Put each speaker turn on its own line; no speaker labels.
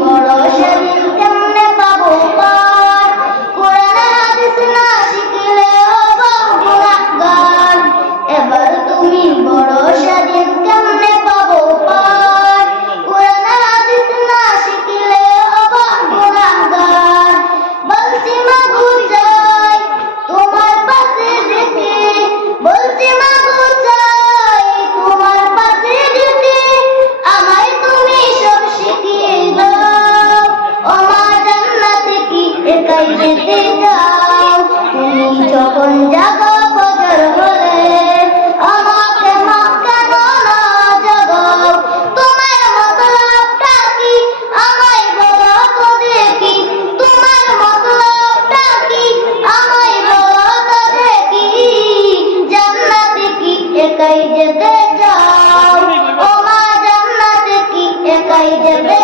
বড় সাধু দাও তুমি যখন জাগো ফজর হলে আমাকে মক্কা বলো জাগো তোমার মতলবটা কি আমায় বলো তো দেখি তোমার মতলবটা কি আমায় বলো তো দেখি জান্নাতে কি একাই যেতে চাও। ও মা, জান্নাতে কি? একাই যেতে